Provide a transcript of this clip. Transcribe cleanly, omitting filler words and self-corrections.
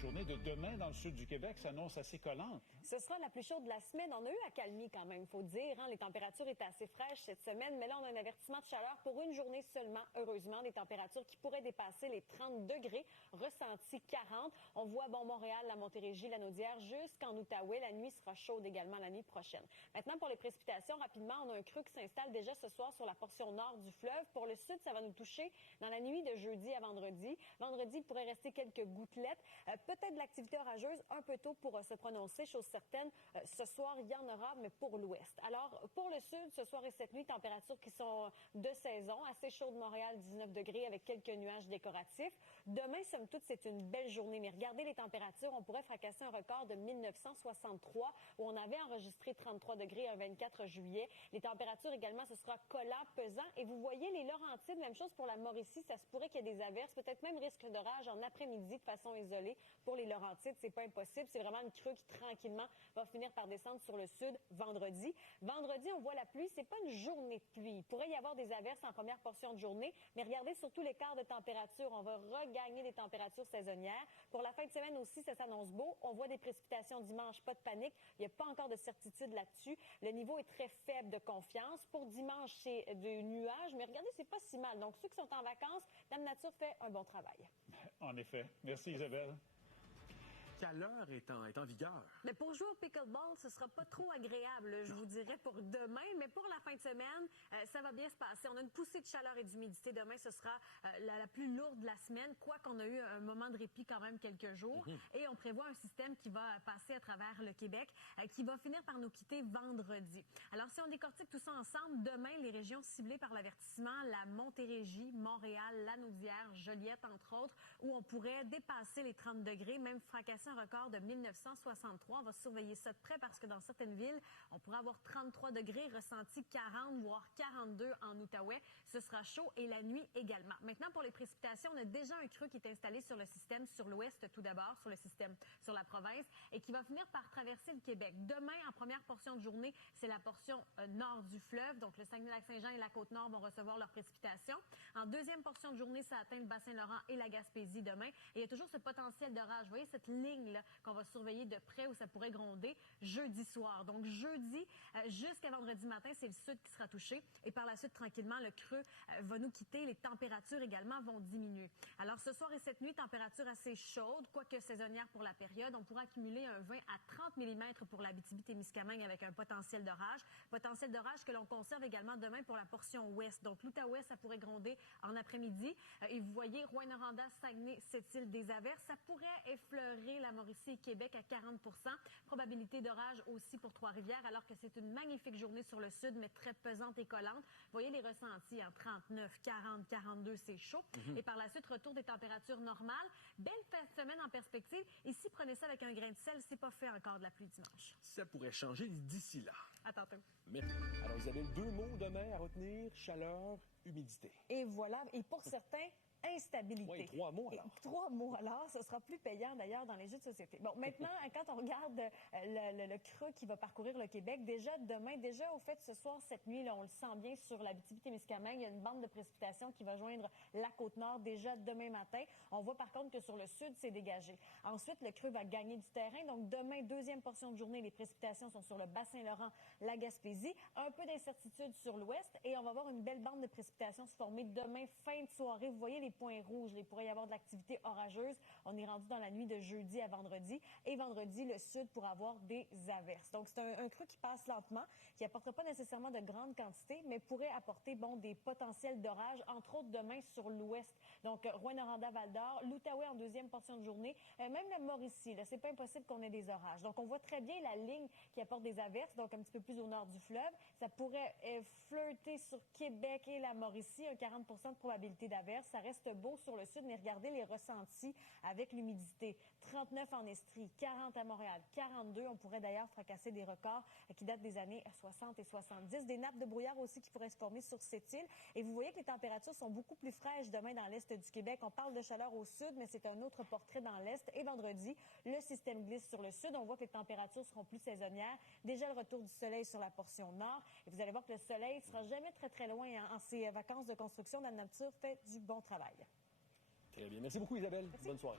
journée de demain dans le sud du Québec s'annonce assez collante. Ce sera la plus chaude de la semaine. On a eu accalmie quand même, il faut dire. Les températures étaient assez fraîches cette semaine, mais là, on a un avertissement de chaleur pour une journée seulement, heureusement. Des températures qui pourraient dépasser les 30 degrés, ressenti 40. On voit, Montréal, la Montérégie, la Naudière, jusqu'en Outaouais. La nuit sera chaude également la nuit prochaine. Maintenant, pour les précipitations, rapidement, on a un creux qui s'installe déjà ce soir sur la portion nord du fleuve. Pour le sud, ça va nous toucher dans la nuit de jeudi à vendredi. Vendredi, il pourrait rester quelques gouttelettes. Peut-être de l'activité orageuse un peu tôt pour se prononcer, chose certaine. Ce soir, il y en aura, mais pour l'ouest. Alors, pour le sud, ce soir et cette nuit, températures qui sont de saison. Assez chaud de Montréal, 19 degrés avec quelques nuages décoratifs. Demain, somme toute, c'est une belle journée. Mais regardez les températures. On pourrait fracasser un record de 1963 où on avait enregistré 33 degrés un 24 juillet. Les températures également, ce sera collant, pesant. Et vous voyez les Laurentides, même chose pour la Mauricie. Ça se pourrait qu'il y ait des averses, peut-être même risque d'orage en après-midi de façon isolée. Pour les Laurentides, c'est pas impossible. C'est vraiment une creux qui, tranquillement, va finir par descendre sur le sud vendredi. Vendredi, on voit la pluie. C'est pas une journée de pluie. Il pourrait y avoir des averses en première portion de journée, mais regardez surtout l'écart de température. On va regagner des températures saisonnières. Pour la fin de semaine aussi, ça s'annonce beau. On voit des précipitations dimanche, pas de panique. Il n'y a pas encore de certitude là-dessus. Le niveau est très faible de confiance. Pour dimanche, c'est des nuages, mais regardez, c'est pas si mal. Donc, ceux qui sont en vacances, Dame Nature fait un bon travail. En effet. Merci, Isabelle. Chaleur est en vigueur. Mais pour jouer au pickleball, ce sera pas trop agréable, je vous dirais, pour demain. Mais pour la fin de semaine, ça va bien se passer. On a une poussée de chaleur et d'humidité. Demain, ce sera la plus lourde de la semaine, quoiqu'on a eu un moment de répit quand même quelques jours. Et on prévoit un système qui va passer à travers le Québec, qui va finir par nous quitter vendredi. Alors, si on décortique tout ça ensemble, demain, les régions ciblées par l'avertissement, la Montérégie, Montréal, la Naudière, Joliette, entre autres, où on pourrait dépasser les 30 degrés, même fracasser un record de 1963. On va surveiller ça de près parce que dans certaines villes, on pourrait avoir 33 degrés, ressenti 40, voire 42 en Outaouais. Ce sera chaud et la nuit également. Maintenant, pour les précipitations, on a déjà un creux qui est installé sur le système, sur l'ouest tout d'abord, sur le système, sur la province, et qui va finir par traverser le Québec. Demain, en première portion de journée, c'est la portion nord du fleuve, donc le Saguenay-Lac-Saint-Jean et la Côte-Nord vont recevoir leurs précipitations. En deuxième portion de journée, ça atteint le Bas-Saint-Laurent et la Gaspésie demain. Et il y a toujours ce potentiel d'orage. Vous voyez cette ligne là qu'on va surveiller de près où ça pourrait gronder jeudi soir. Donc jeudi jusqu'à vendredi matin, c'est le sud qui sera touché. Et par la suite, tranquillement, le creux va nous quitter. Les températures également vont diminuer. Alors ce soir et cette nuit, température assez chaude, quoique saisonnière pour la période. On pourra accumuler un 20 à 30 mm pour l'Abitibi-Témiscamingue avec un potentiel d'orage. Potentiel d'orage que l'on conserve également demain pour la portion ouest. Donc l'Outaouais, ça pourrait gronder en après-midi. Et vous voyez, Rouyn-Noranda, Saguenay, Sept-Îles, des averses. Ça pourrait effleurer la Mauricie et Québec à 40 %. Probabilité d'orage aussi pour Trois-Rivières, alors que c'est une magnifique journée sur le sud, mais très pesante et collante. Vous voyez les ressentis en 39, 40, 42, c'est chaud. Et par la suite, retour des températures normales. Belle fin de semaine en perspective. Ici, prenez ça avec un grain de sel. C'est pas fait encore de la pluie dimanche. Ça pourrait changer d'ici là. À tantôt. Mais... Alors, Isabelle, 2 mots demain à retenir, chaleur, humidité. Et voilà. Et pour certains, instabilité. Oui, 3 mots alors. 3 mots alors, ce sera plus payant d'ailleurs dans les jeux de société. Bon, maintenant, quand on regarde le creux qui va parcourir le Québec, déjà demain, au fait, ce soir, cette nuit, là, on le sent bien sur l'Abitibi-Témiscamingue, il y a une bande de précipitations qui va joindre la Côte-Nord déjà demain matin. On voit par contre que sur le sud, c'est dégagé. Ensuite, le creux va gagner du terrain. Donc demain, deuxième portion de journée, les précipitations sont sur le Bas-Saint-Laurent, la Gaspésie. Un peu d'incertitude sur l'ouest et on va avoir une belle bande de précipitations se former demain, fin de soirée. Vous voyez les points rouges. Il pourrait y avoir de l'activité orageuse. On est rendu dans la nuit de jeudi à vendredi. Et vendredi, le sud pourra avoir des averses. Donc, c'est un creux qui passe lentement, qui apportera pas nécessairement de grandes quantités, mais pourrait apporter, des potentiels d'orage, entre autres demain sur l'ouest. Donc, Rouyn-Noranda, Val-d'Or, l'Outaouais en deuxième portion de journée, même la Mauricie. Là, c'est pas impossible qu'on ait des orages. Donc, on voit très bien la ligne qui apporte des averses, donc un petit peu plus au nord du fleuve. Ça pourrait flirter sur Québec et la Mauricie, un 40 % de probabilité d'averse. Ça reste beau sur le sud, mais regardez les ressentis avec l'humidité. 39 en Estrie, 40 à Montréal, 42. On pourrait d'ailleurs fracasser des records qui datent des années 60 et 70. Des nappes de brouillard aussi qui pourraient se former sur cette île. Et vous voyez que les températures sont beaucoup plus fraîches demain dans l'est du Québec. On parle de chaleur au sud, mais c'est un autre portrait dans l'est. Et vendredi, le système glisse sur le sud. On voit que les températures seront plus saisonnières. Déjà le retour du soleil sur la portion nord. Et vous allez voir que le soleil ne sera jamais très, très loin en ces vacances de construction. La nature fait du bon travail. Très bien. Merci beaucoup, Isabelle. Merci. Bonne soirée.